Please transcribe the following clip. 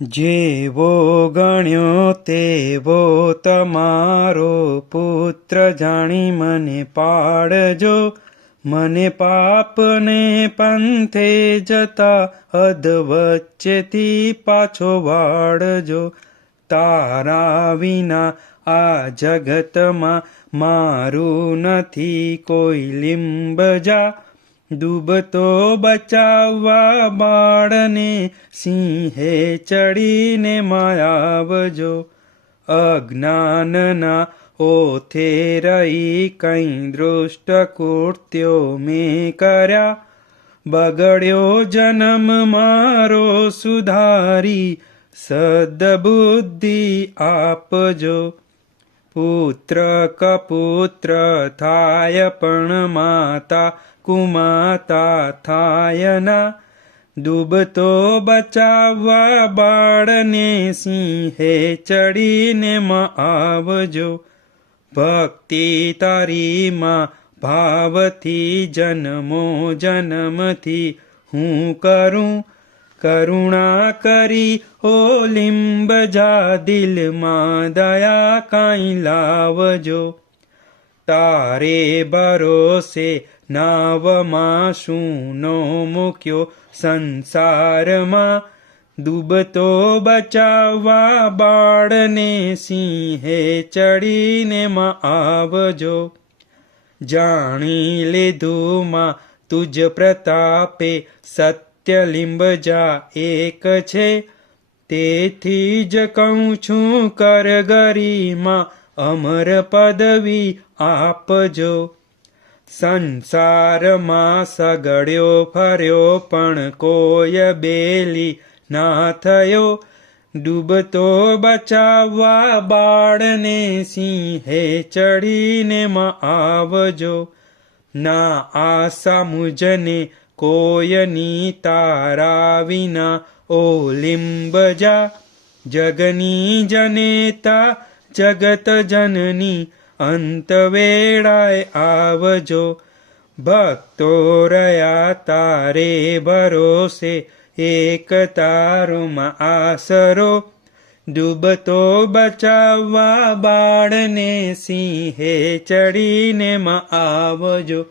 જેવો ગણ્યો તેવો તમારો પુત્ર જાણી મને પાડજો. મને પાપને પંથે જતા અધવચ્ચેથી પાછો વાળજો. તારા વિના આ જગતમાં મારું નથી કોઈ લીંબજા. ડૂબતો બચાવવા બાળને સિંહે ચડીને માયાવજો. અજ્ઞાનના ઓથે રહી કંઈ દૃષ્ટ કૃત્યો મેં કર્યા. બગડ્યો જન્મ મારો સુધારી સદબુદ્ધિ આપજો. પુત્ર કપુત્ર થાય પણ માતા કુમાતા થાય ના. ડૂબતો બચાવવા બાળને સિંહે ચડીને આવજો. ભક્તિ તારીમાં ભાવથી જન્મો જન્મથી હું કરું. કરુણા કરી ઓ લીંબજા દિલમાં દયા કાંઈ લાવજો. તારે ભરોસે નાવમાં શૂનો મૂક્યો સંસારમાં. ડૂબતો બચાવવા બાળને સિંહે ચડીને આવજો. જાણી લીધું માં તુજ પ્રતાપે સત્ય લીંબજા એક છે. તેથી જ કહું છું કર ગરિમા અમર પદવી આપજો. સંસારમાં સગડ્યો ફર્યો પણ કોઈ બેલી ના થયો. ડૂબતો બચાવવા બાળને સિંહે ચડીને આવજો. ના આશા મુજને કોયની તારા વિના ઓ લીંબજા. જગની જનેતા જગત જનની અંત વેળાએ આવજો. ભક્તો રહ્યા તારે ભરોસે એક તારોમાં આસરો. ડૂબતો બચાવવા બાળને સિંહે ચડીને આવજો.